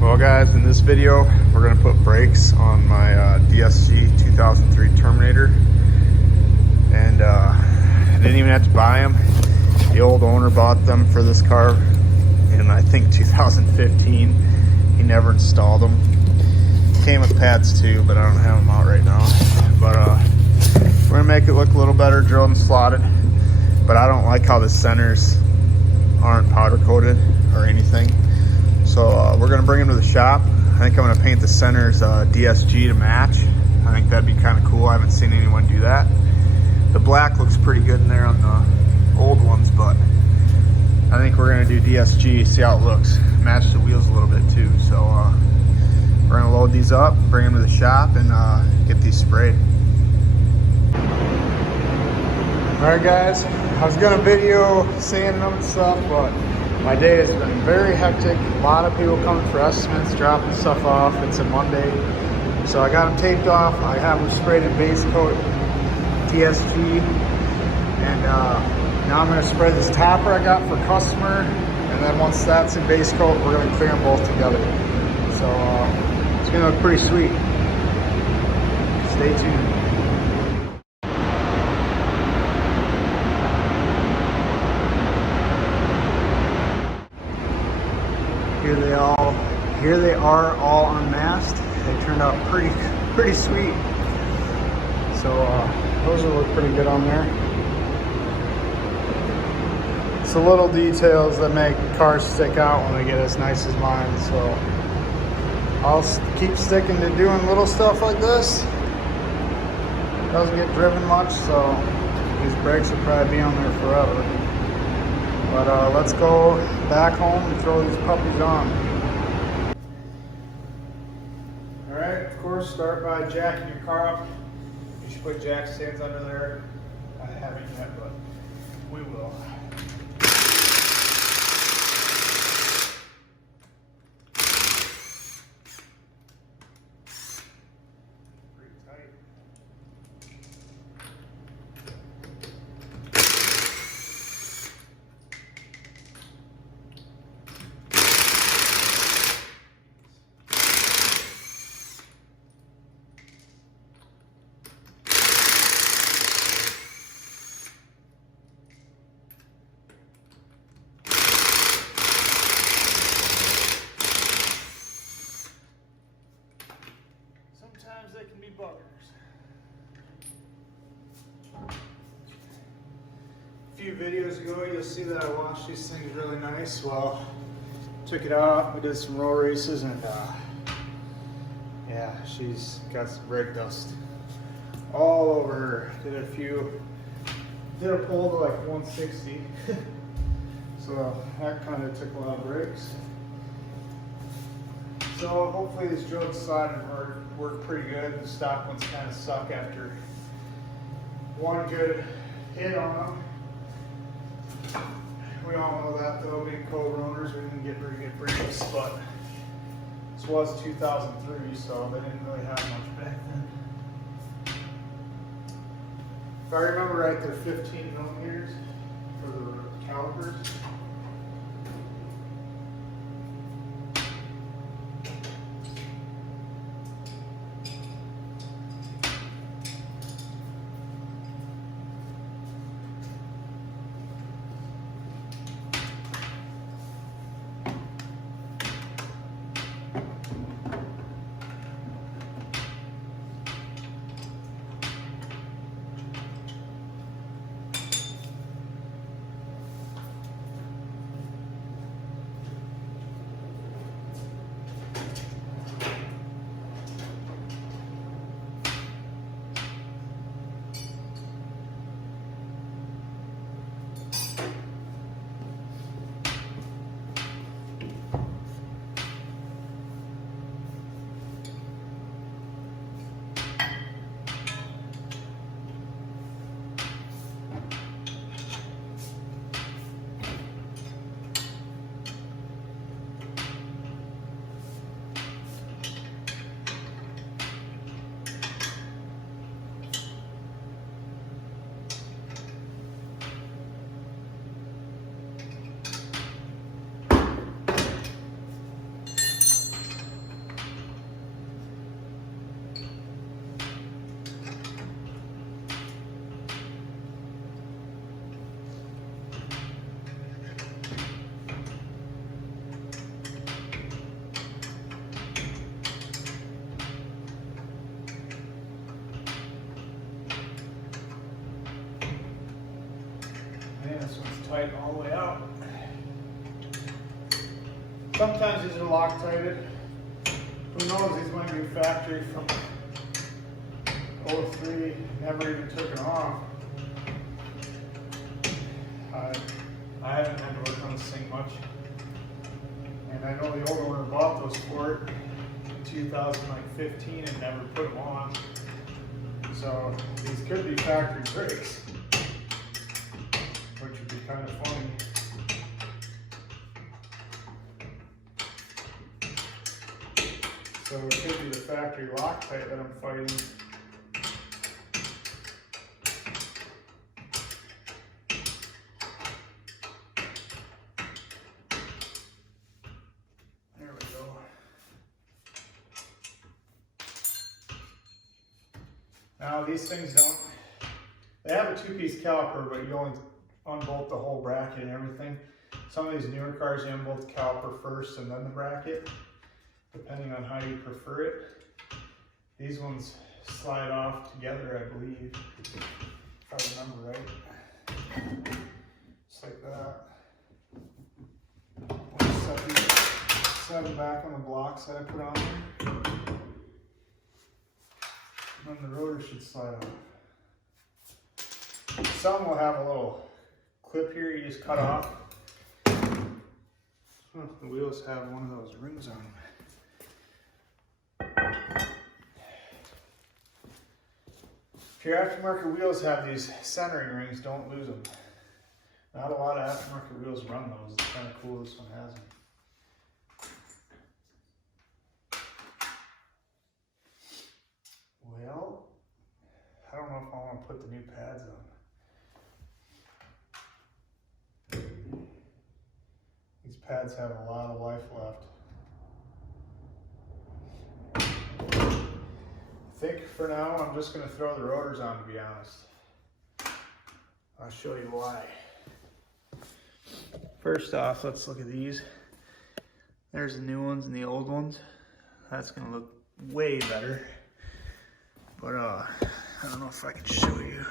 Well guys, in this video we're going to put brakes on my DSG 2003 Terminator, and I didn't even have to buy them. The old owner bought them for this car in I think 2015. He never installed them. Came with pads too, but I don't have them out right now. But we're going to make it look a little better, drilled and slotted. But I don't like how the centers aren't powder coated or anything. So we're gonna bring them to the shop. I think I'm gonna paint the centers DSG to match. I think that'd be kind of cool. I haven't seen anyone do that. The black looks pretty good in there on the old ones, but I think we're gonna do DSG, see how it looks. Match the wheels a little bit too. So we're gonna load these up, bring them to the shop, and get these sprayed. All right guys, I was gonna video sanding them and stuff, but my day has been very hectic. A lot of people coming for estimates, dropping stuff off. It's a Monday. So I got them taped off. I have them sprayed in base coat DSG. And now I'm gonna spray this topper I got for customer. And then once that's in base coat, we're gonna clear them both together. So it's gonna look pretty sweet. Stay tuned. Here they are all unmasked. They turned out pretty sweet. So those will look pretty good on there. It's the little details that make cars stick out when they get as nice as mine. So I'll keep sticking to doing little stuff like this. Doesn't get driven much, so these brakes will probably be on there forever. But let's go back home and throw these puppies on. Alright, of course, start by jacking your car up. You should put jack stands under there. I haven't yet, but we will. Pretty tight. Sometimes they can be buggers. A few videos ago, you'll see that I washed these things really nice. Well, took it out, we did some roll races, and yeah, she's got some brake dust all over her. Did a pull to like 160. So that kind of took a lot of brakes. So hopefully these drilled slotted work pretty good. The stock ones kind of suck after one good hit on them. We all know that though, being cobra owners, we didn't get very good brakes, but this was 2003, so they didn't really have much back then. If I remember right, they're 15 millimeters for the calipers. tighten all the way out. Sometimes these are Loctited. Who knows, these might be factory from 03, never even took it off. I haven't had to work on this thing much. And I know the old owner bought those for it in 2015 and never put them on. So these could be factory brakes, which would be kind of funny. So it could be the factory Loctite that I'm fighting. There we go. Now these things they have a two-piece caliper, but you only unbolt the whole bracket and everything. Some of these newer cars, you unbolt the caliper first and then the bracket, depending on how you prefer it. These ones slide off together, I believe, if I remember right. Just like that. Set them back on the blocks that I put on there. And then the rotor should slide off. Some will have a little clip here you just cut off. Oh, the wheels have one of those rings on them. If your aftermarket wheels have these centering rings, don't lose them. Not a lot of aftermarket wheels run those. It's kind of cool this one has them. Well, I don't know if I want to put the new pads on. These pads have a lot of life left. I think for now I'm just going to throw the rotors on, to be honest. I'll show you why. First off, let's look at these. There's the new ones and the old ones. That's going to look way better. But I don't know if I can show you.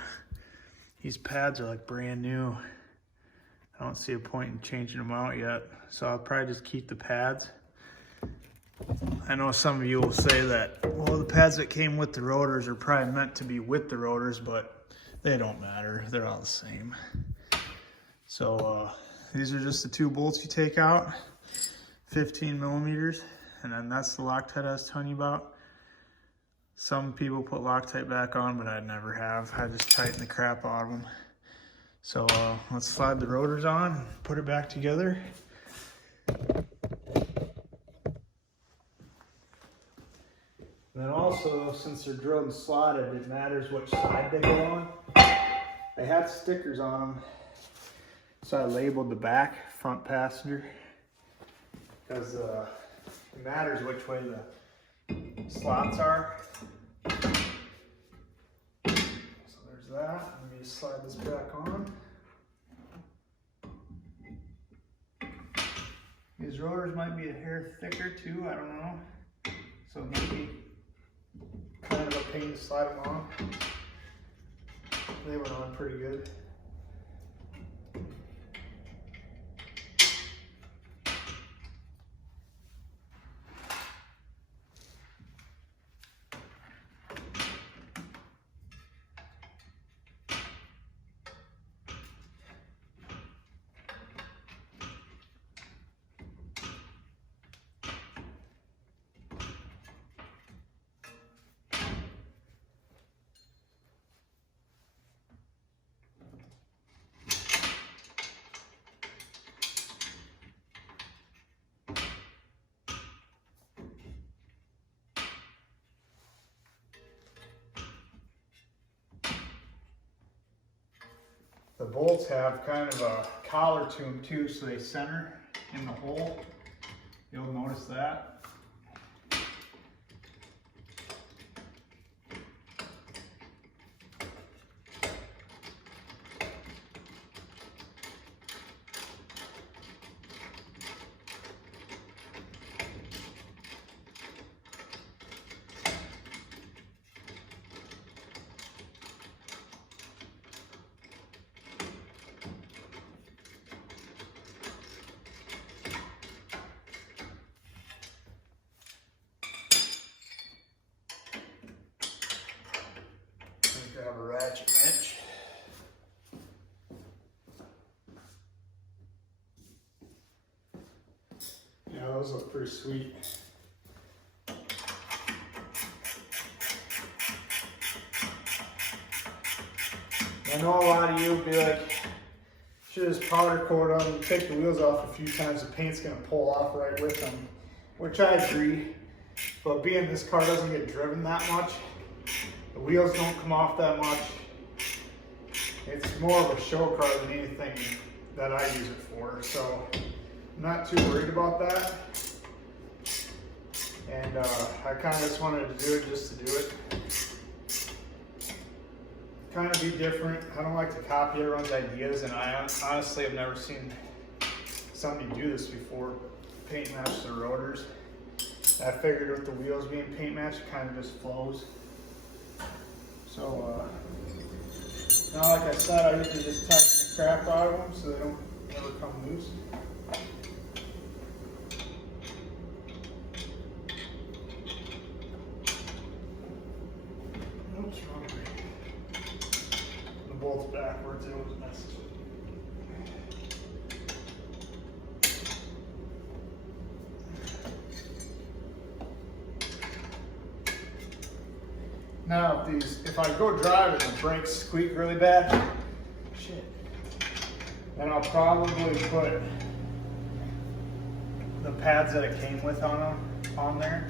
These pads are like brand new. I don't see a point in changing them out yet. So I'll probably just keep the pads. I know some of you will say that, well, the pads that came with the rotors are probably meant to be with the rotors, but they don't matter. They're all the same. So these are just the two bolts you take out, 15 millimeters, and then that's the Loctite I was telling you about. Some people put Loctite back on, but I never have. I just tighten the crap out of them. So let's slide the rotors on and put it back together. And then also, since they're drilled and slotted, it matters which side they go on. They have stickers on them, so I labeled the back, front passenger, because it matters which way the slots are. So there's that. Let me just slide this back on. These rotors might be a hair thicker too, I don't know. So maybe kind of a pain to slide them on. They went on pretty good. The bolts have kind of a collar to them too, so they center in the hole. You'll notice that. Those look pretty sweet. I know a lot of you will be like, should just powder coat them, you take the wheels off a few times, the paint's gonna pull off right with them, which I agree. But being this car doesn't get driven that much, the wheels don't come off that much. It's more of a show car than anything that I use it for. So I'm not too worried about that. And I kind of just wanted to do it just to do it. Kind of be different. I don't like to copy everyone's ideas, and I honestly have never seen somebody do this before, paint match the rotors. I figured with the wheels being paint matched, it kind of just flows. So now, like I said, I usually just tighten the crap out of them so they don't ever come loose. Oops, wrong way. The bolt's backwards, it always messes with me. Now, if I go drive and the brakes squeak really bad, shit, then I'll probably put the pads that it came with on there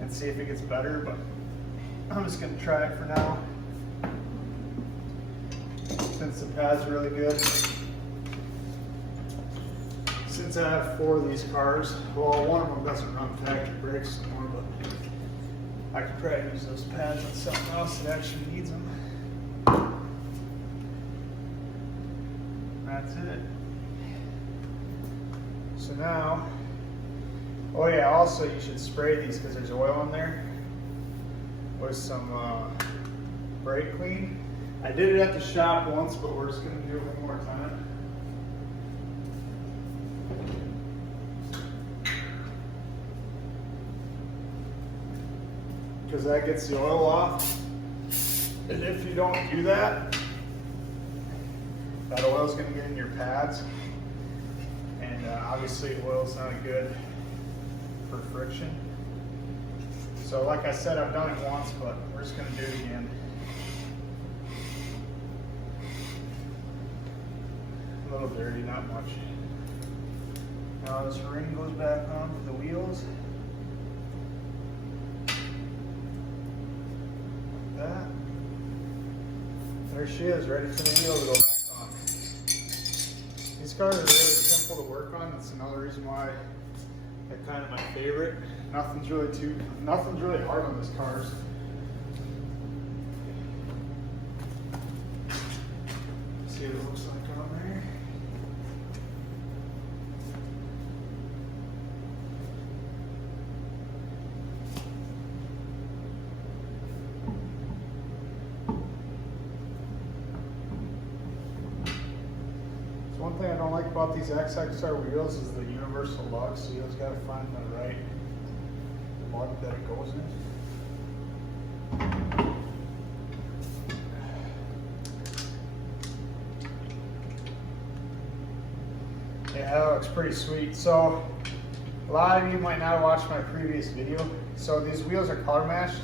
and see if it gets better, but I'm just gonna try it for now since the pads are really good. Since I have 4 of these cars, well, one of them doesn't run factory brakes anymore, but I could probably use those pads on something else that actually needs them. That's it. So now, oh yeah, also you should spray these because there's oil in there with some brake clean. I did it at the shop once, but we're just going to do it one more time. Because that gets the oil off. And if you don't do that, that oil is going to get in your pads. And obviously oil is not good for friction. So like I said, I've done it once, but we're just going to do it again. A little dirty, not much. Now this ring goes back on for the wheels. That. There she is, ready for the wheel to go back on. These cars are really simple to work on. That's another reason why they're kind of my favorite. Nothing's really hard on this cars. See what it looks like on there. One thing I don't like about these XXR wheels is the universal lug, so you just got to find the right lug that it goes in. Yeah, that looks pretty sweet. So a lot of you might not watch my previous video. So these wheels are color matched,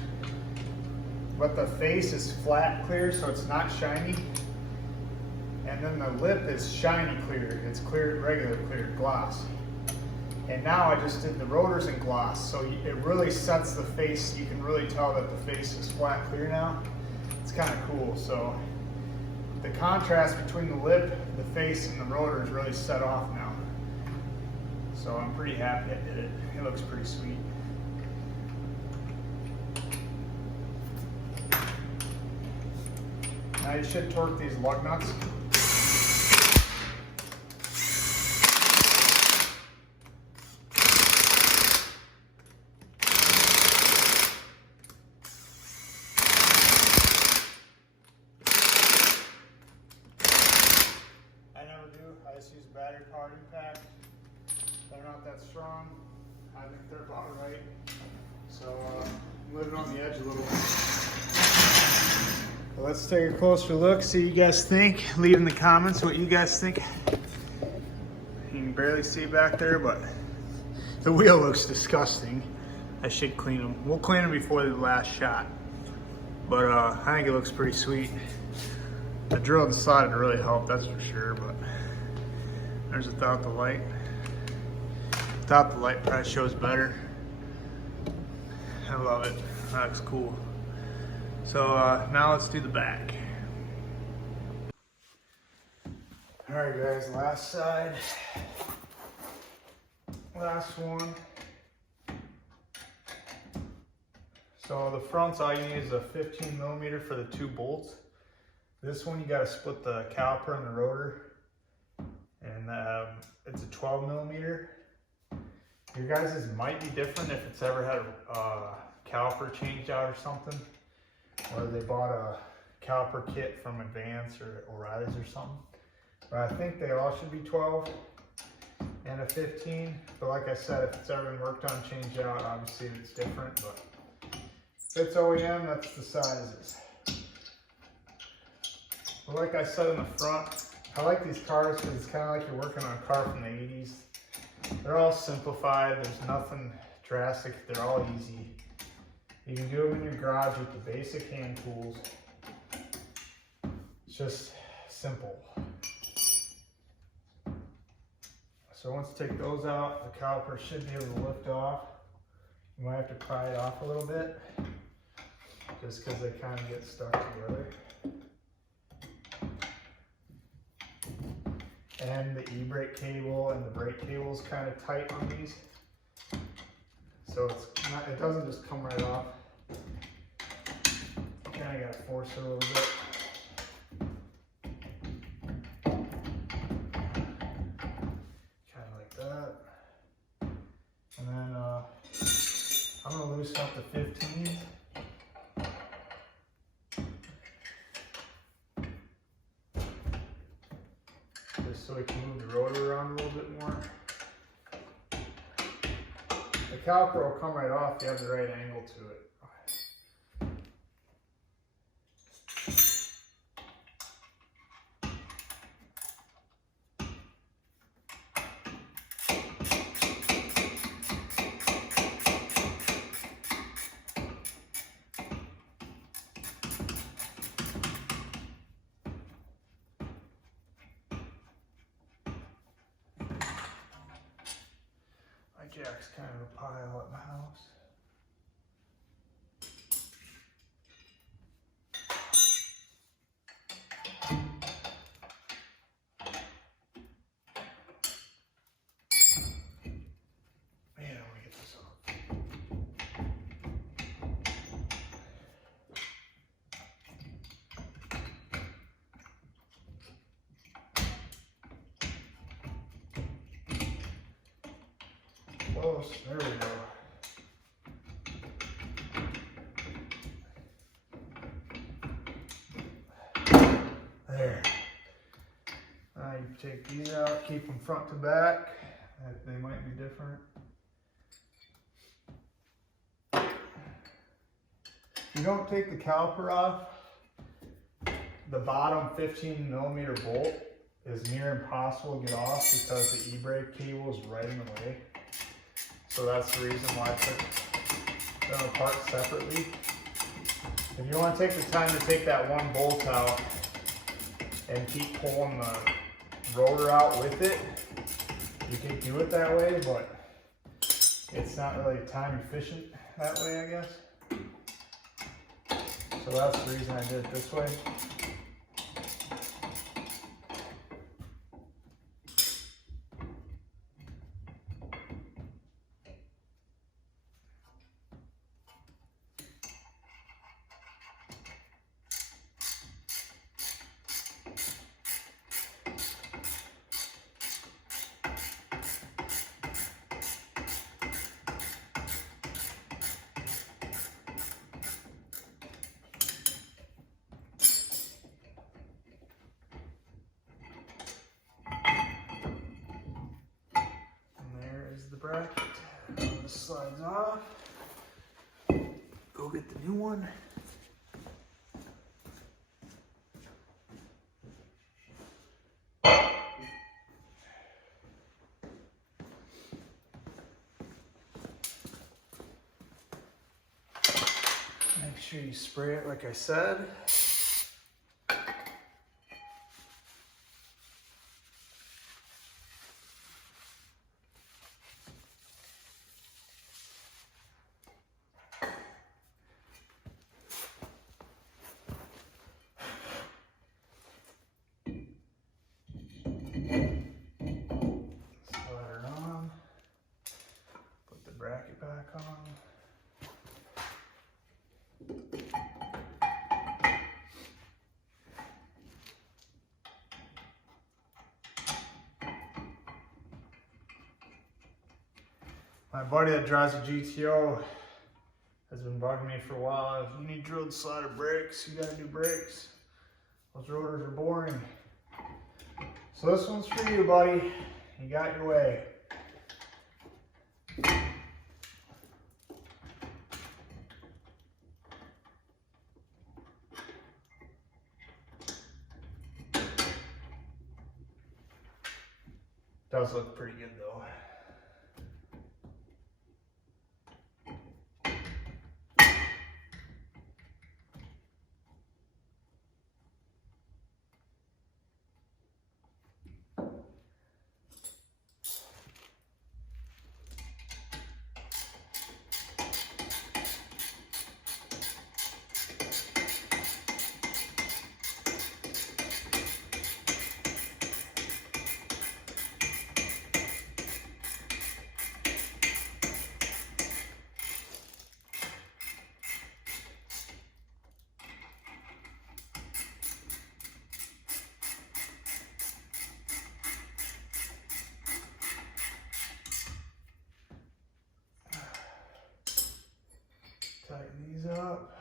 but the face is flat clear, so it's not shiny. And then the lip is shiny clear. It's clear, regular clear gloss. And now I just did the rotors in gloss, so it really sets the face. You can really tell that the face is flat clear now. It's kind of cool. So the contrast between the lip, the face, and the rotor is really set off now. So I'm pretty happy I did it. It looks pretty sweet. Now you should torque these lug nuts. I just use battery powered impact. They're not that strong. I think they're about right. So I'm living on the edge a little bit. So let's take a closer look, see what you guys think. Leave in the comments what you guys think. You can barely see back there, but The wheel looks disgusting. I should clean them. We'll clean them before the last shot. But I think it looks pretty sweet. The drill inside would really help, that's for sure, but there's without the light. Without the light probably shows better. I love it, that looks cool. So now let's do the back. All right guys, last side. Last one. So the fronts, all you need is a 15 millimeter for the 2 bolts. This one you got to split the caliper and the rotor, and it's a 12 millimeter. Your guys' might be different if it's ever had a caliper changed out or something, or they bought a caliper kit from Advance or O'Reilly's or something. But I think they all should be 12 and a 15. But like I said, if it's ever been worked on, changed out, obviously it's different. But if it's OEM, that's the sizes. But like I said in the front, I like these cars because it's kind of like you're working on a car from the 80s. They're all simplified. There's nothing drastic. They're all easy. You can do them in your garage with the basic hand tools. It's just simple. So once you take those out, the caliper should be able to lift off. You might have to pry it off a little bit, just because they kind of get stuck together. And the e-brake cable and the brake cable is kind of tight on these. So it's not, it doesn't just come right off. Kind of got to force it a little bit. Kind of like that. And then I'm going to loosen up the 15. Just so we can move the rotor around a little bit more. The caliper will come right off if you have the right angle to it. Jack's kind of a pile at my house. Man, I want to get this off. Close. There we go. There. Now you take these out, keep them front to back. They might be different. You don't take the caliper off. The bottom 15 millimeter bolt is near impossible to get off because the e-brake cable is right in the way. So that's the reason why I took them apart separately. If you want to take the time to take that one bolt out and keep pulling the rotor out with it, you can do it that way, but it's not really time efficient that way, I guess. So that's the reason I did it this way. Bracket. This slides off. Go get the new one. Make sure you spray it like I said. Slide it on. Put the bracket back on. My buddy that drives a GTO has been bugging me for a while. If you need drilled slider brakes, you gotta do brakes. Those rotors are boring. So this one's for you, buddy. You got your way. Does look pretty good though. Tighten these up.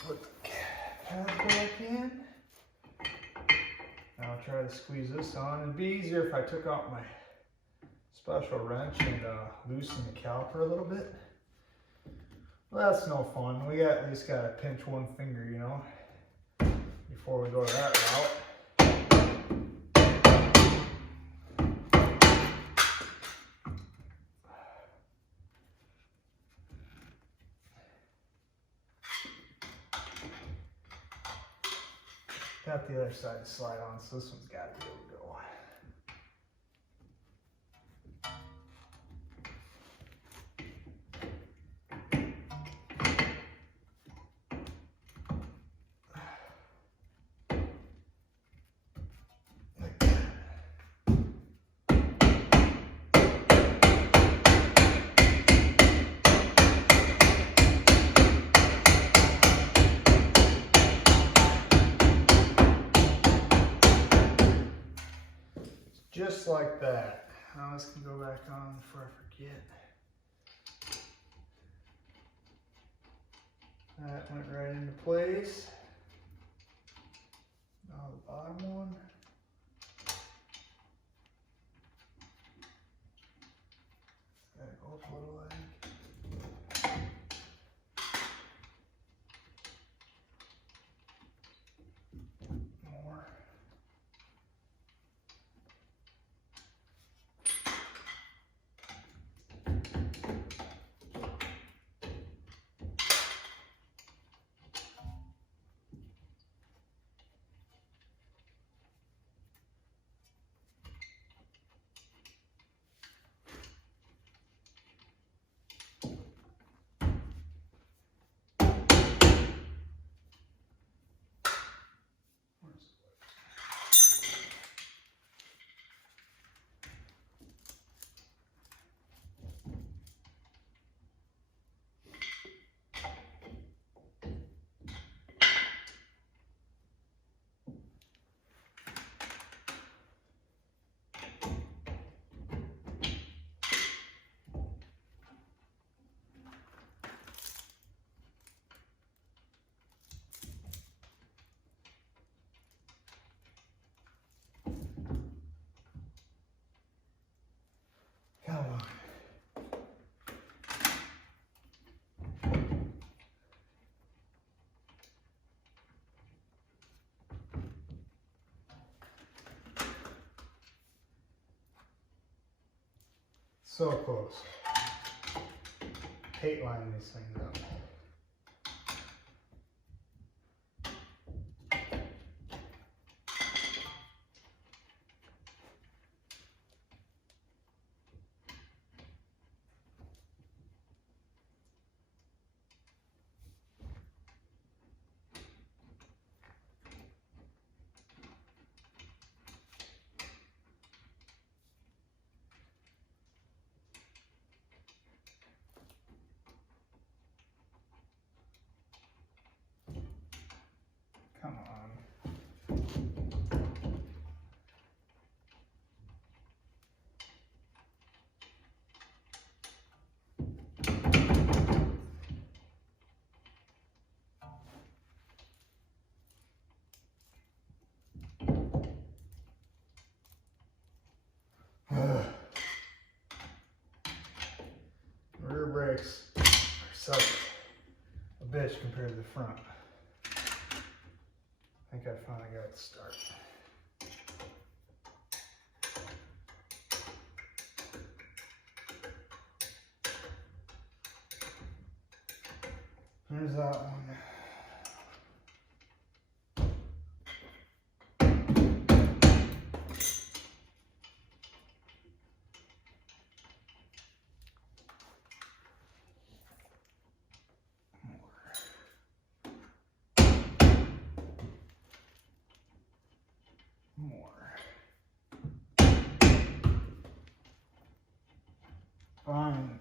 Put the pad back in. Now I'll try to squeeze this on. It'd be easier if I took out my special wrench and loosen the caliper a little bit. Well, that's no fun. We at least gotta pinch one finger, you know, before we go that route. Got the other side to slide on, so this one's gotta be able to go. Just like that. Now this can go back on before I forget. That went right into place. Now the bottom one. Gotta go up a little leg. More. So close. Hate lining these things up. Come on. Rear brakes are such a bitch compared to the front. I think I finally got it to start. There's that one. More. Fine.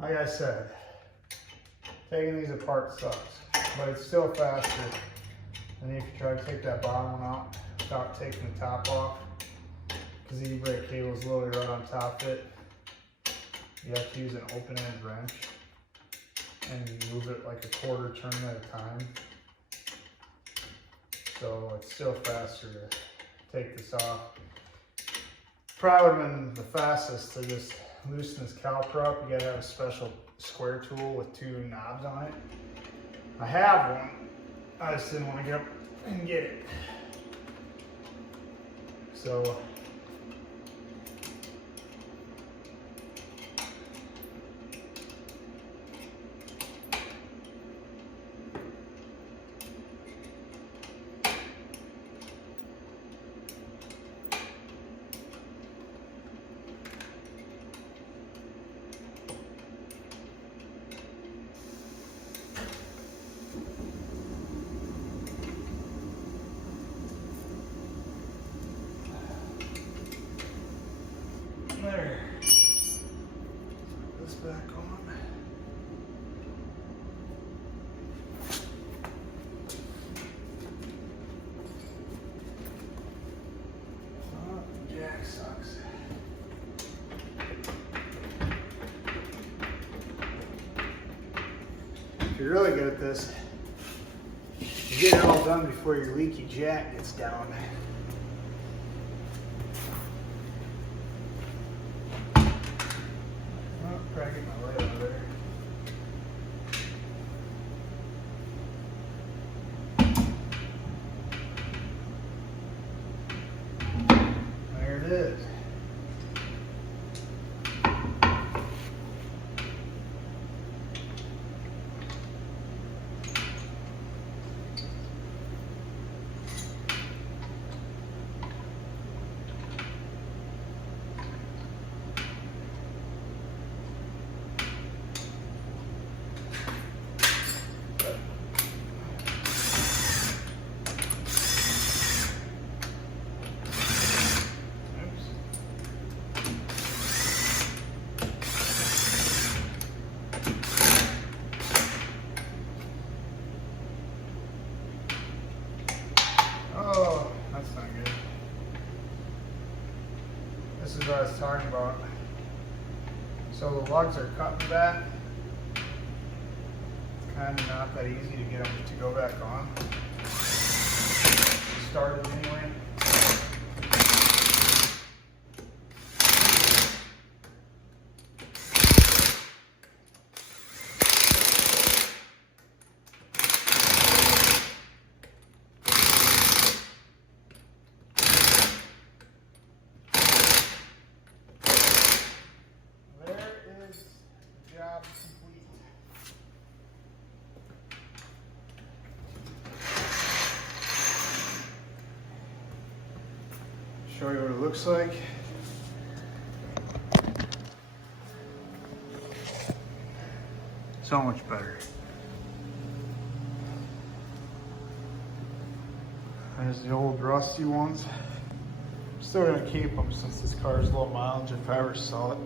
Like I said, taking these apart sucks, but it's still faster than if you try to take that bottom one out without taking the top off, because the e-brake cable is literally right on top of it. You have to use an open-end wrench and you move it like a quarter turn at a time. So it's still faster to take this off. Probably would have been the fastest to just loosen this caliper up. You gotta have a special square tool with 2 knobs on it. I have one, I just didn't want to get up and get it. So there. Put this back on. Oh, jack sucks. If you're really good at this, you get it all done before your leaky jack gets down. Try to get my light out of there. There it is. Oh, that's not good. This is what I was talking about. So the lugs are cutting back. It's kind of not that easy to get them to go back on. Started anyway. looks like. So much better. There's the old rusty ones. I'm still gonna keep them since this car is low mileage. If I ever sell it,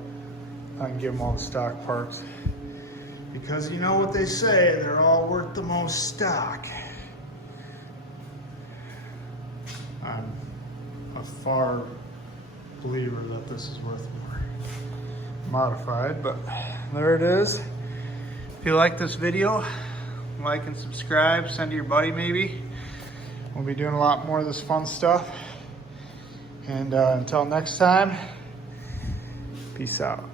I can give them all the stock parts. Because you know what they say, they're all worth the most stock. I'm a far believer that this is worth more modified, but there it is. If you like this video, like and subscribe, send to your buddy maybe. We'll be doing a lot more of this fun stuff. And until next time, peace out.